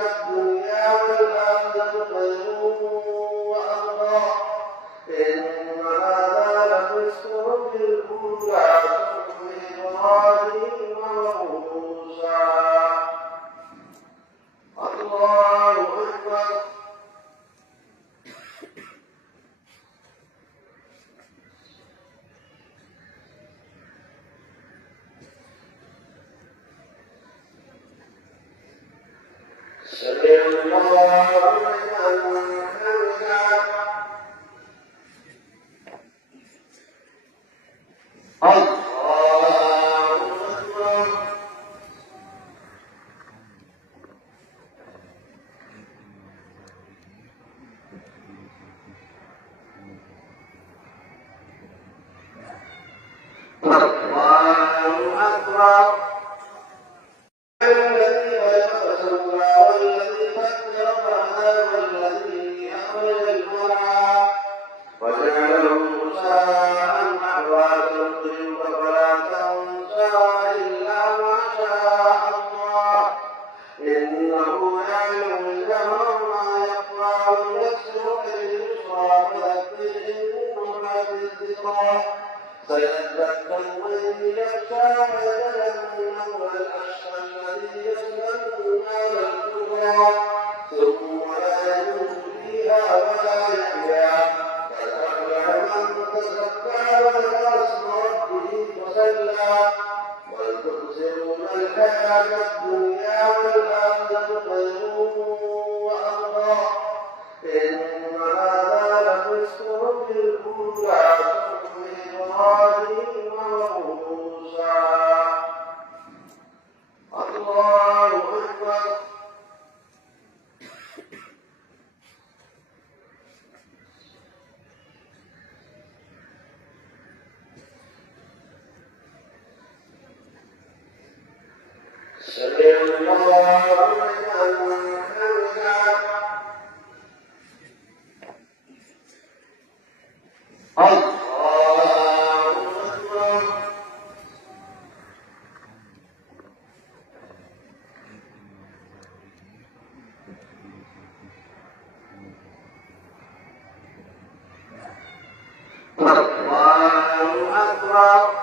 الدنيا والآخرة خير وأبقى إن هذا لفي الصحف الأولى صحف إبراهيم وموسى. الله أكبر. سمع الله لمن حمده. الله أكبر. الذي خلق فسوى والذي قدر فهدى والذي أخرج المرعى وجعله غثاء أحوى تطيب فلا تنسى إلا ما شاء الله إنه يعلم الجهر وما يخفى ويسرك لليسرى فذكر إن نفعت الذكرى سيذكر من يخشى ويتجنبها الأشقى الذي يصلى النار الكبرى ثم لا يموت فيها ولا يحيا قد أفلح من تزكى وذكر اسم ربه فصلى بل تؤثرون الحياة الدنيا والآخرة خير وأبقى إن هذا لفي الصحف الأولى صحف إبراهيم وموسى. الله أكبر. سمع الله لمن حمده. الله أكبر. الله أكبر.